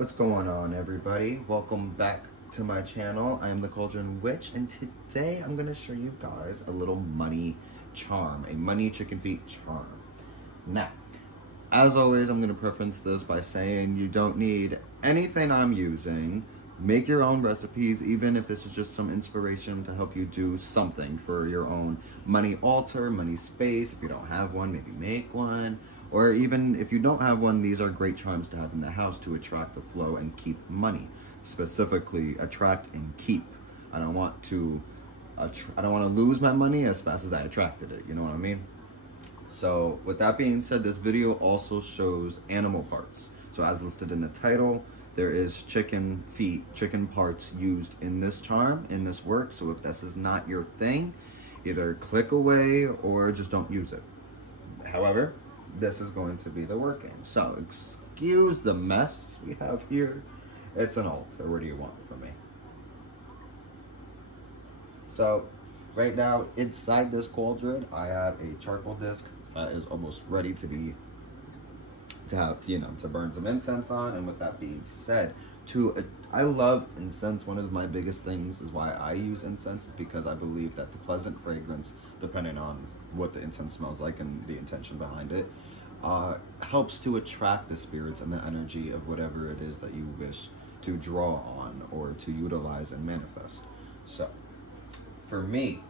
What's going on, everybody? Welcome back to my channel. I am the Cauldron Witch, and today I'm going to show you guys a little money charm, a money chicken feet charm. Now, as always, I'm going to preference this by saying you don't need anything I'm using. Make your own recipes, even if this is just some inspiration to help you do something for your own money altar, money space. If you don't have one, maybe make one. Or even if you don't have one, these are great charms to have in the house to attract the flow and keep money. Specifically, attract and keep. I don't want to lose my money as fast as I attracted it. You know what I mean? So with that being said, this video also shows animal parts. So as listed in the title, there is chicken feet, chicken parts used in this charm, in this work. So if this is not your thing, either click away or just don't use it. However, this is going to be the working. So excuse the mess we have here. It's an altar. What do you want from me? So right now inside this cauldron, I have a charcoal disc that is almost ready to burn some incense on. And with that being said, I love incense. One of my biggest things is why I use incense is because I believe that the pleasant fragrance, depending on what the incense smells like and the intention behind it, helps to attract the spirits and the energy of whatever it is that you wish to draw on or to utilize and manifest. So for me,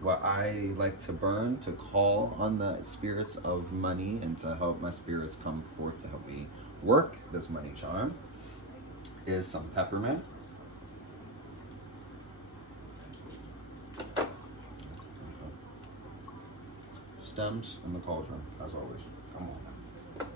what I like to burn to call on the spirits of money and to help my spirits come forth to help me work this money charm is some peppermint. Stems in the cauldron, as always. Come on now.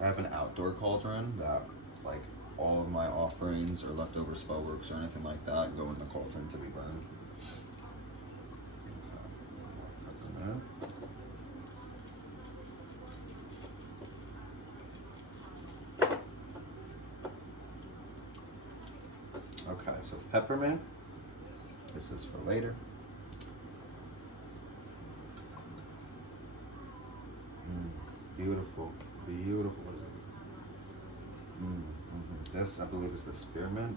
I have an outdoor cauldron that, like, all of my offerings or leftover spell works or anything like that go in the cauldron to be burned. Okay, so peppermint. This is for later. Beautiful, beautiful. This, I believe, is the spearmint.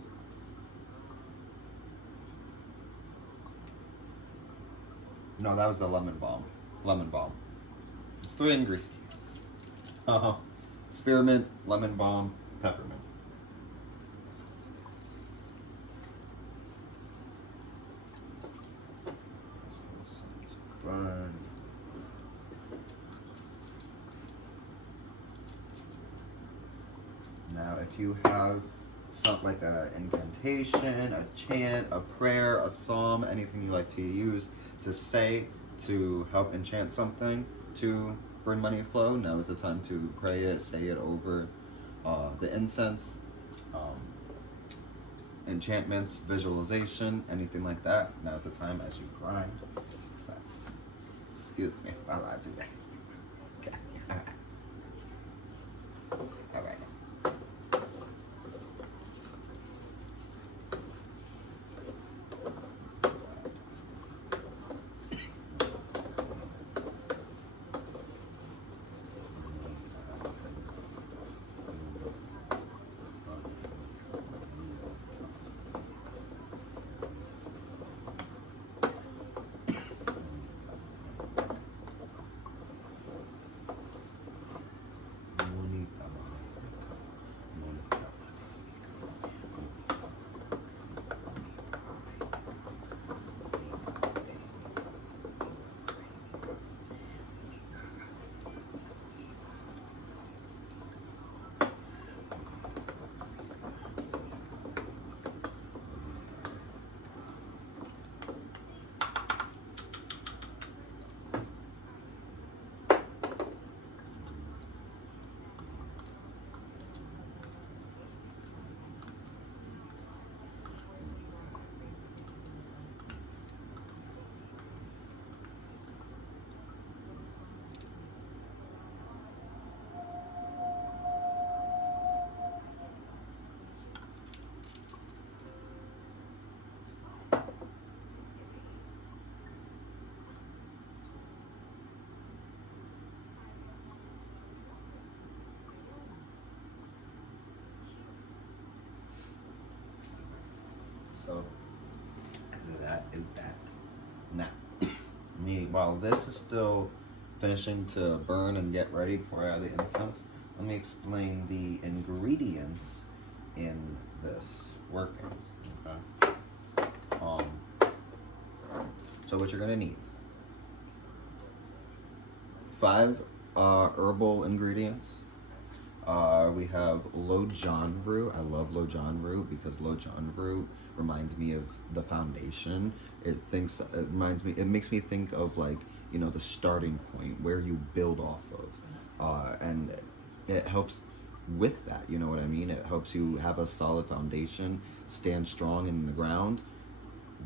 No, that was the lemon balm. Lemon balm. It's 3 ingredients. Spearmint, lemon balm, peppermint. Burn. Now, if you have something like an incantation, a chant, a prayer, a psalm, anything you like to use to say to help enchant something to bring money flow, now is the time to pray it, say it over the incense, enchantments, visualization, anything like that. Now is the time as you grind. Excuse me while I do that. Okay, alright. Alright. So that is that. Now, while this is still finishing to burn and get ready before I add the incense, let me explain the ingredients in this working. Okay. So what you're gonna need: 5 herbal ingredients. We have Lojong root. I love Lojong root because Lojong root reminds me of the foundation. It makes me think of, like, you know, the starting point where you build off of, and it helps with that. You know what I mean? It helps you have a solid foundation, stand strong in the ground.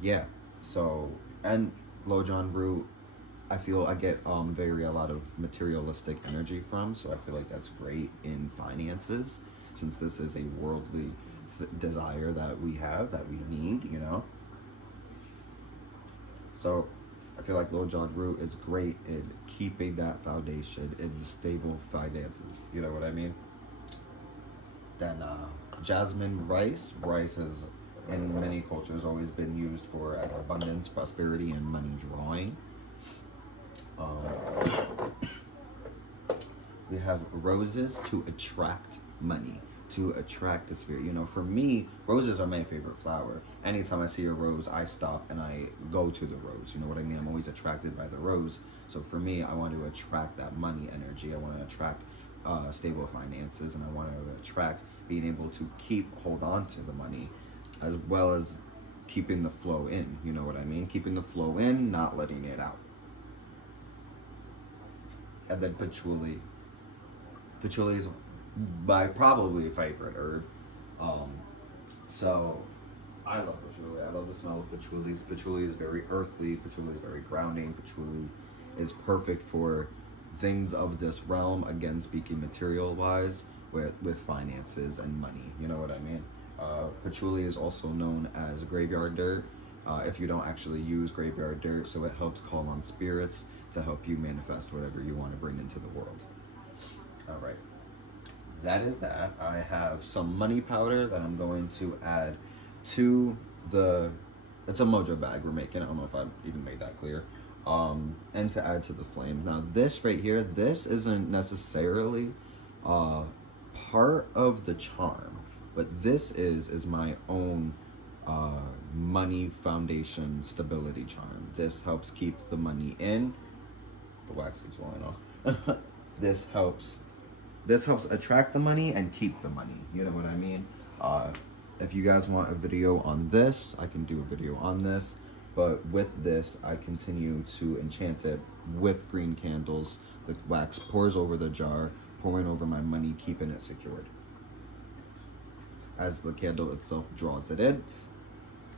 Yeah. So, and Lojong root, I feel I get a lot of materialistic energy from, so I feel like that's great in finances, since this is a worldly desire that we have, that we need, you know. So I feel like Lojong root is great in keeping that foundation in stable finances, you know what I mean. Then jasmine rice. Rice is, in many cultures, always been used for as abundance, prosperity, and money drawing. We have roses to attract money, to attract the spirit. You know, for me, roses are my favorite flower. Anytime I see a rose, I stop and I go to the rose. You know what I mean? I'm always attracted by the rose. So for me, I want to attract that money energy. I want to attract stable finances, and I want to attract being able to hold on to the money, as well as keeping the flow in. You know what I mean? Keeping the flow in, not letting it out. And then patchouli. Patchouli is my probably favorite herb. So I love patchouli. I love the smell of patchouli. Patchouli is very earthly. Patchouli is very grounding. Patchouli is perfect for things of this realm. Again, speaking material wise, with finances and money. You know what I mean? Patchouli is also known as graveyard dirt. If you don't actually use graveyard dirt, so it helps call on spirits to help you manifest whatever you want to bring into the world. All right, that is that. I have some money powder that I'm going to add to it's a mojo bag we're making. I don't know if I even made that clear. And to add to the flame. Now this right here, this isn't necessarily part of the charm, but this is my own money foundation stability charm. This helps keep the money in. The wax is falling off. This helps attract the money and keep the money. You know what I mean? If you guys want a video on this, I can do a video on this. But with this, I continue to enchant it with green candles. The wax pours over the jar, pouring over my money, keeping it secured. As the candle itself draws it in,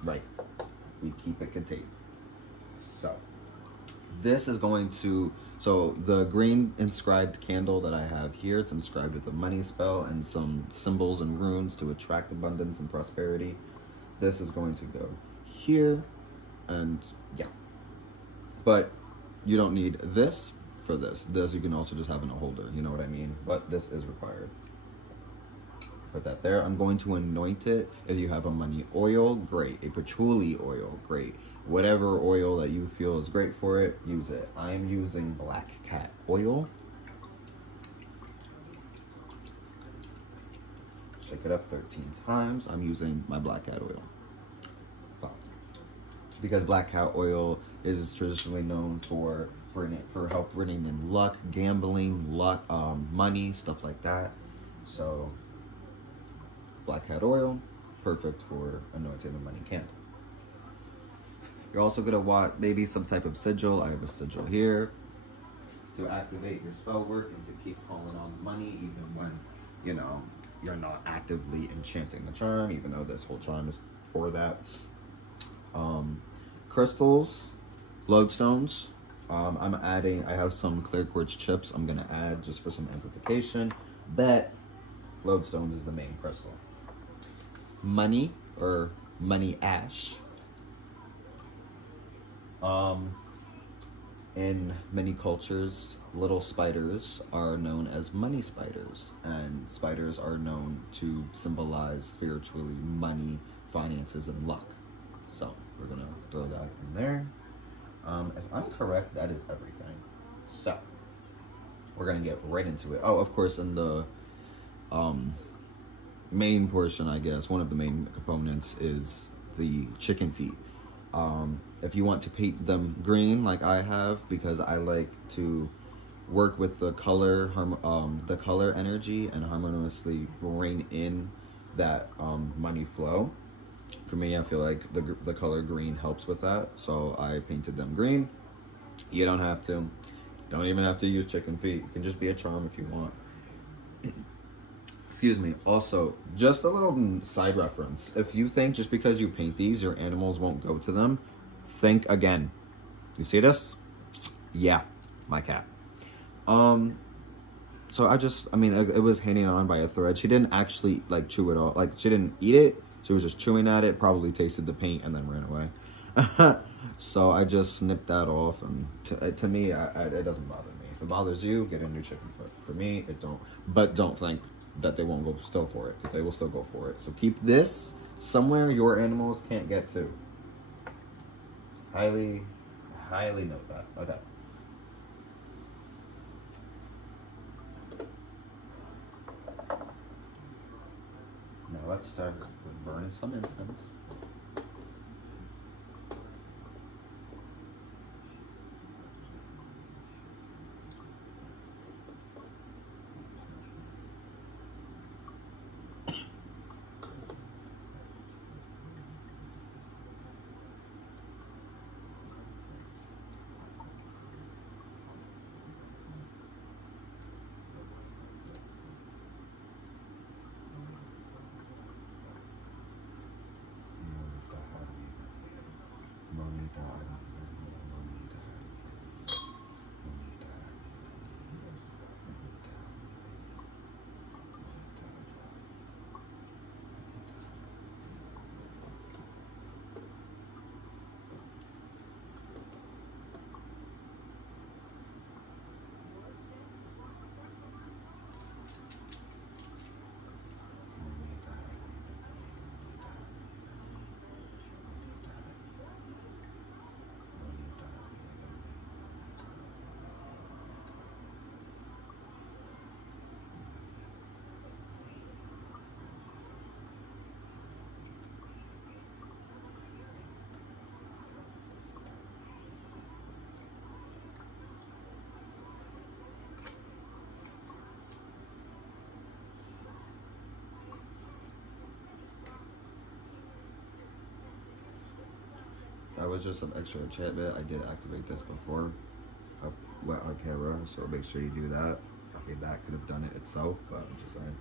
right, we keep it contained. So this is going to, so the green inscribed candle that I have here, it's inscribed with a money spell and some symbols and runes to attract abundance and prosperity. This is going to go here, and yeah. But you don't need this for this. This you can also just have in a holder, you know what I mean? But this is required. Put that there. I'm going to anoint it. If you have a money oil, great. A patchouli oil, great. Whatever oil that you feel is great for it, use it. I am using black cat oil. Shake it up 13 times. I'm using my black cat oil. Because black cat oil is traditionally known for help bringing in luck, gambling, money, stuff like that. So black cat oil, perfect for anointing the money candle. You're also gonna want maybe some type of sigil. I have a sigil here to activate your spell work and to keep calling on money, even when, you know, you're not actively enchanting the charm, even though this whole charm is for that. Crystals, lodestones. I have some clear quartz chips I'm gonna add just for some amplification, but lodestones is the main crystal. Money, or money ash. In many cultures, little spiders are known as money spiders, and spiders are known to symbolize spiritually money, finances, and luck. So we're gonna throw that in there. If I'm correct, that is everything. So we're gonna get right into it. Oh, of course, in the main portion, I guess, one of the main components is the chicken feet. If you want to paint them green like I have, because I like to work with the color energy and harmoniously bring in that money flow. For me, I feel like the color green helps with that, so I painted them green. You don't have to. Don't even have to use chicken feet. It can just be a charm if you want. Excuse me. Also, just a little side reference. If you think just because you paint these, your animals won't go to them, think again. You see this? Yeah, my cat. So I mean, it was hanging on by a thread. She didn't actually like chew it all. Like, she didn't eat it. She was just chewing at it, probably tasted the paint and then ran away. So I just snipped that off, and to me, it doesn't bother me. If it bothers you, get a new chicken foot. For me, it don't. But don't think that they won't go still for it, because they will still go for it. So keep this somewhere your animals can't get to. Highly note that. Okay. Now let's start with burning some incense. That was just some extra enchantment. I did activate this before on camera, so make sure you do that. I mean, that could have done it itself, but I'm just saying.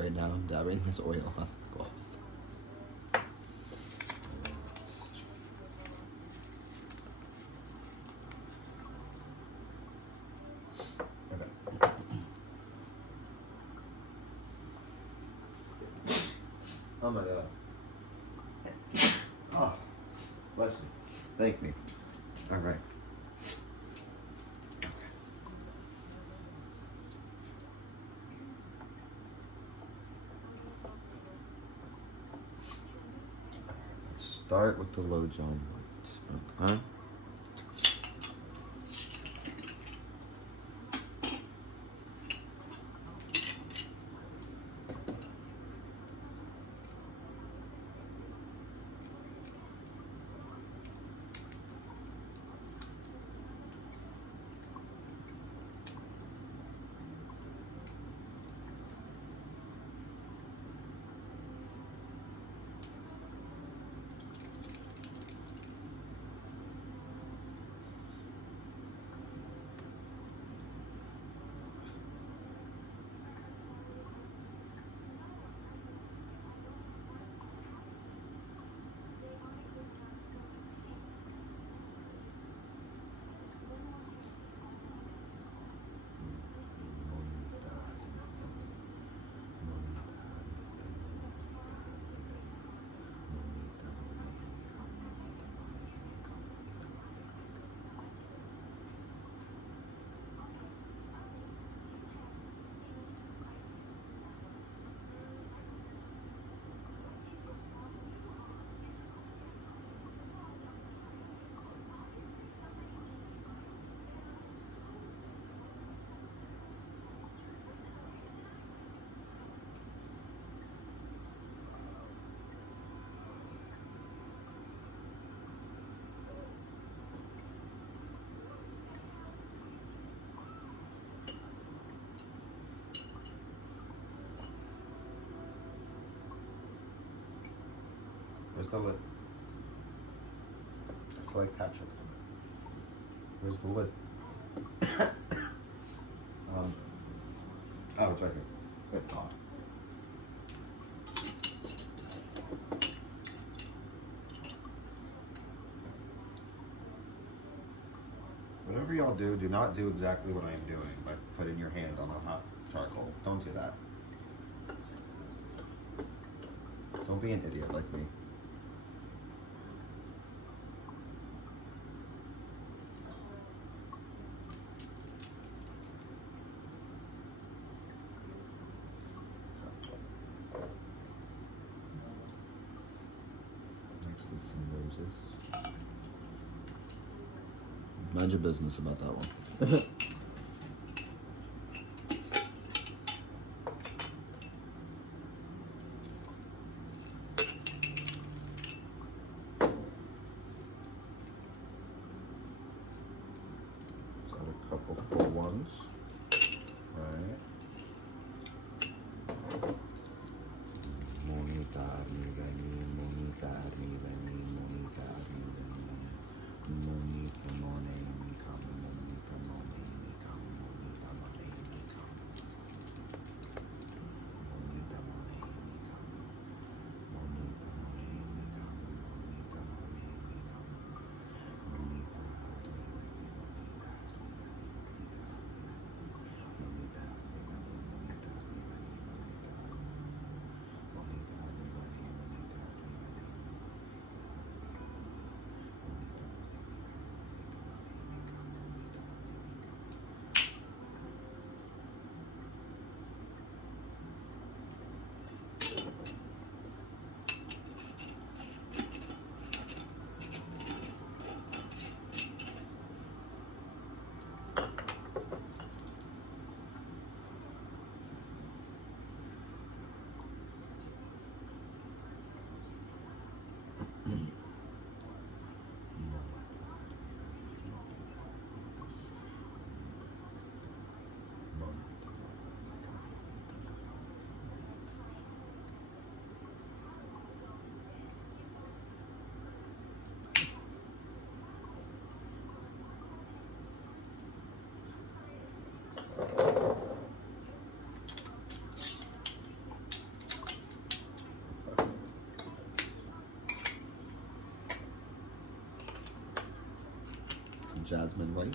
right now I'm dabbing this oil on the cloth. Oh my god. Oh, bless me. Thank me. All right. Okay. Let's start with the low John White. Okay. Where's the lid? I feel like Patrick. Where's the lid? Oh, it's right here. Good God. Whatever y'all do, do not do exactly what I am doing by putting your hand on a hot charcoal. Don't do that. Don't be an idiot like me. Next is some roses. Mind your business about that one. A couple full ones, right? Monica, Monica, jasmine rice.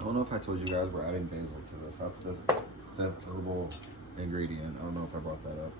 I don't know if I told you guys we're adding basil to this. That's the fifth herbal ingredient. I don't know if I brought that up.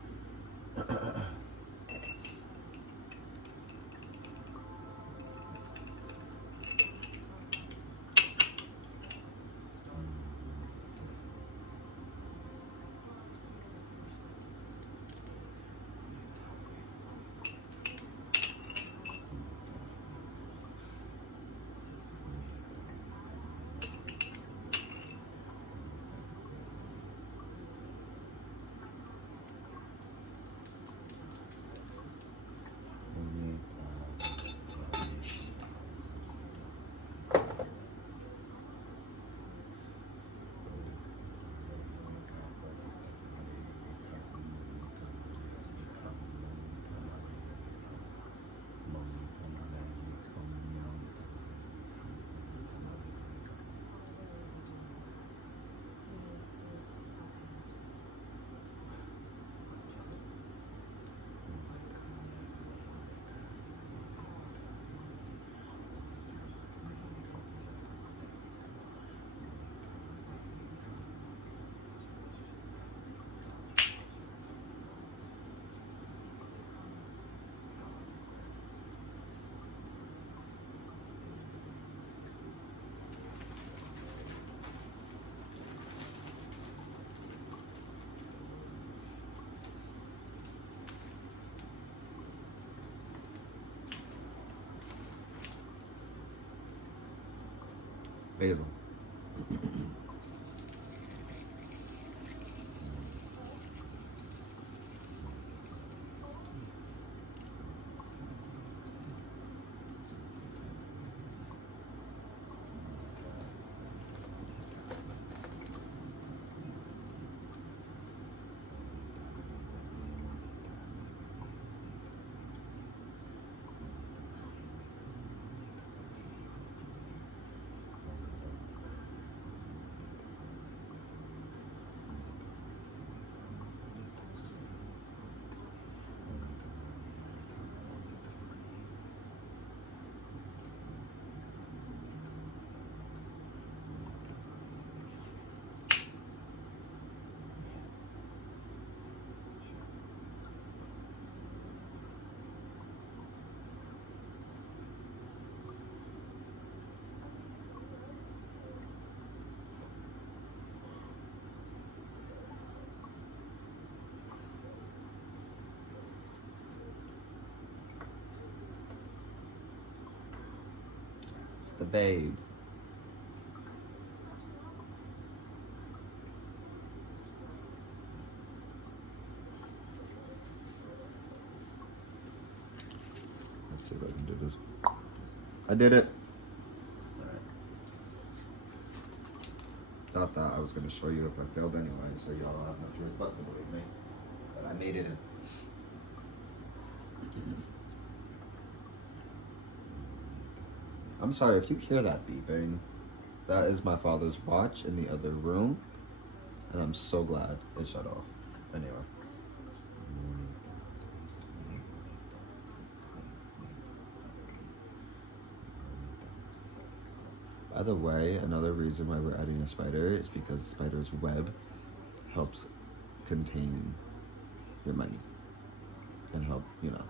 Basil. It's the babe. if I can do this. I did it. Alright. Thought that I was gonna show you if I failed anyway, so y'all don't have no choice but to believe me. But I made it in. I'm sorry if you hear that beeping. That is my father's watch in the other room, and I'm so glad it shut off. Anyway. By the way, another reason why we're adding a spider is because the spider's web helps contain your money and help, you know.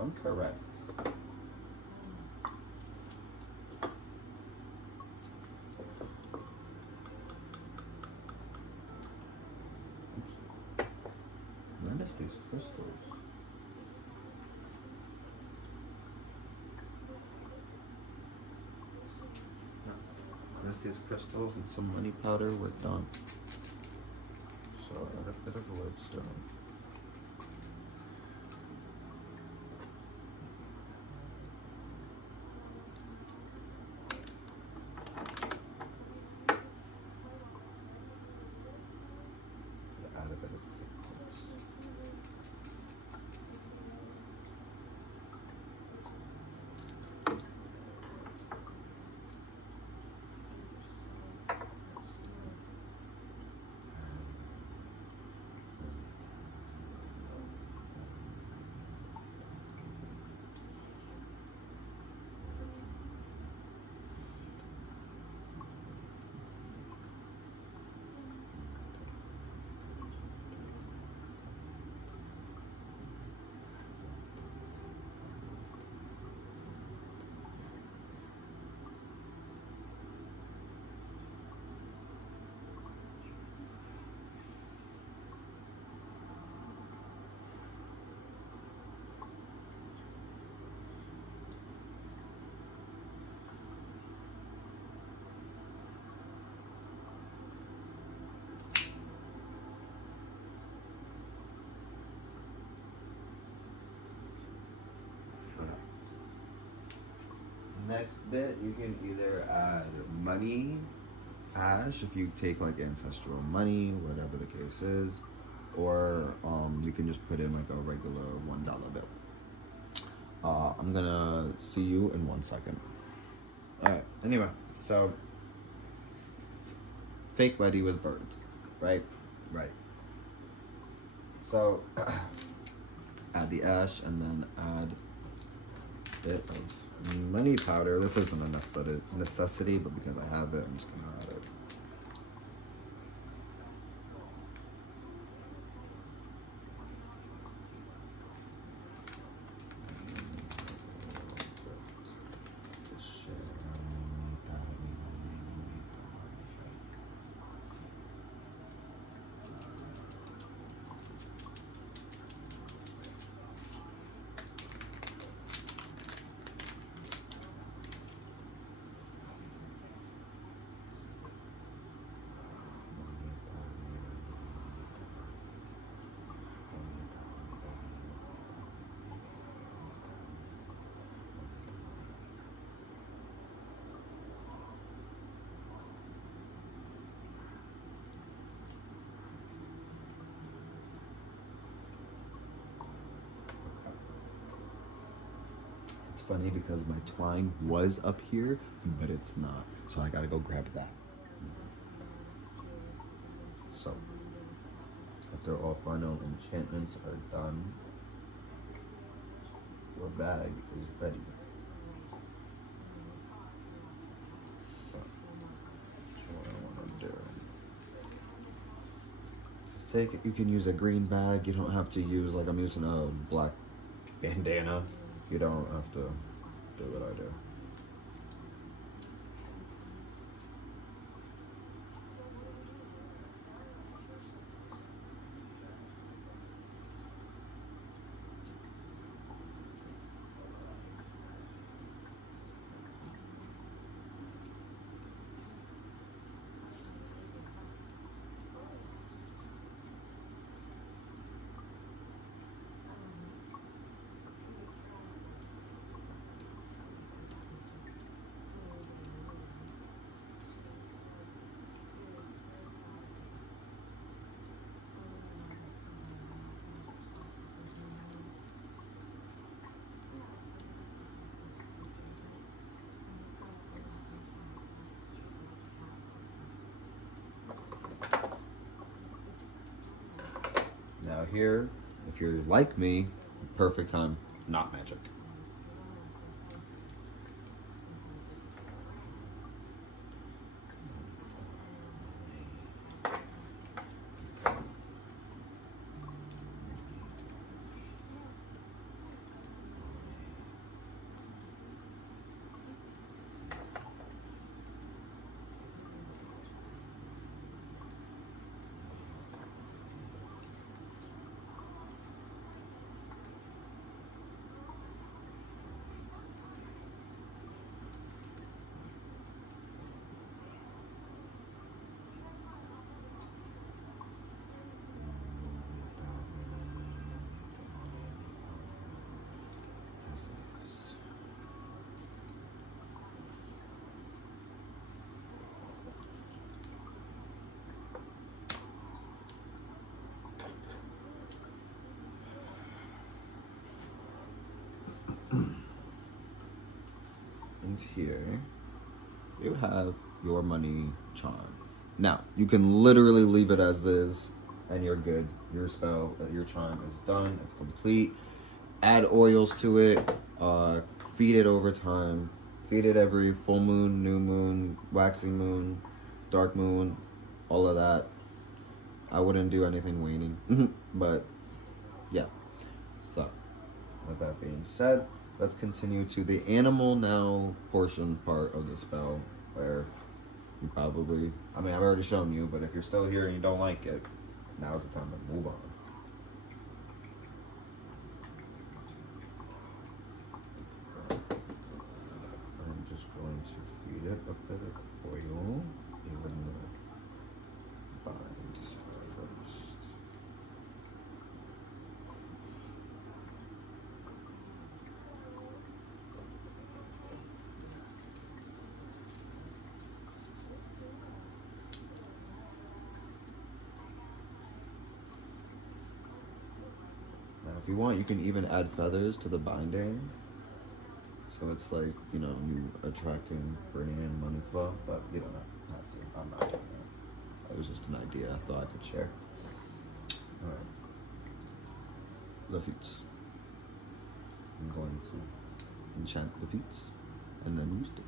I'm correct. Minus these crystals. Minus these crystals and some money powder, we're done. So add a bit of lodestone. Next bit, you can either add money, cash, if you take like ancestral money, whatever the case is, or you can just put in like a regular $1 bill. I'm gonna see you in 1 second. Alright, anyway, so fake Weddy was burnt, right? Right. So add the ash and then add a bit of money powder. This isn't a necessity, but because I have it, I'm just gonna add it. Funny because my twine was up here, but it's not. So I gotta go grab that. So After all final enchantments are done, your bag is ready. So, that's what I want to do. Just take it. You can use a green bag. You don't have to use, like I'm using a black bandana. You don't have to do what I do. Now here, if you're like me, perfect time, not magic. And here you have your money charm. Now you can literally leave it as is and you're good. Your spell, your charm is done, it's complete. Add oils to it, feed it over time, feed it every full moon, new moon, waxing moon, dark moon, all of that. I wouldn't do anything waning, but yeah. So with that being said, let's continue to the animal now portion part of the spell, where you probably, I mean, I've already shown you, but if you're still here and you don't like it, now's the time to move on. I'm just going to feed it a bit of oil, even the bind first. If you want, you can even add feathers to the binding. So it's like, you know, you attracting, bringing in money flow, but you don't have to. I'm not doing that. It was just an idea I thought I could share. All right. Lafitte. I'm going to enchant Lafitte and then use Lafitte.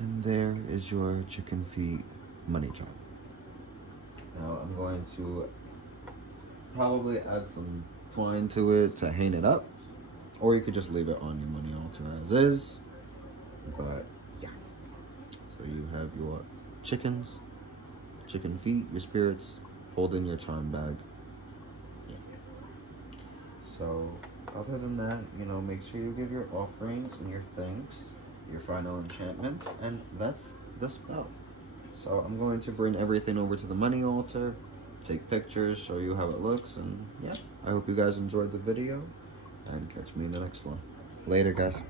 And there is your chicken feet money charm. Now I'm going to probably add some twine to it to hang it up. Or you could just leave it on your money altar as is. But yeah. So you have your chickens, chicken feet, your spirits, holding your charm bag. Yeah. So other than that, you know, make sure you give your offerings and your thanks, your final enchantments, and that's the spell. So I'm going to bring everything over to the money altar, take pictures, show you how it looks, and yeah, I hope you guys enjoyed the video, and catch me in the next one. Later, guys.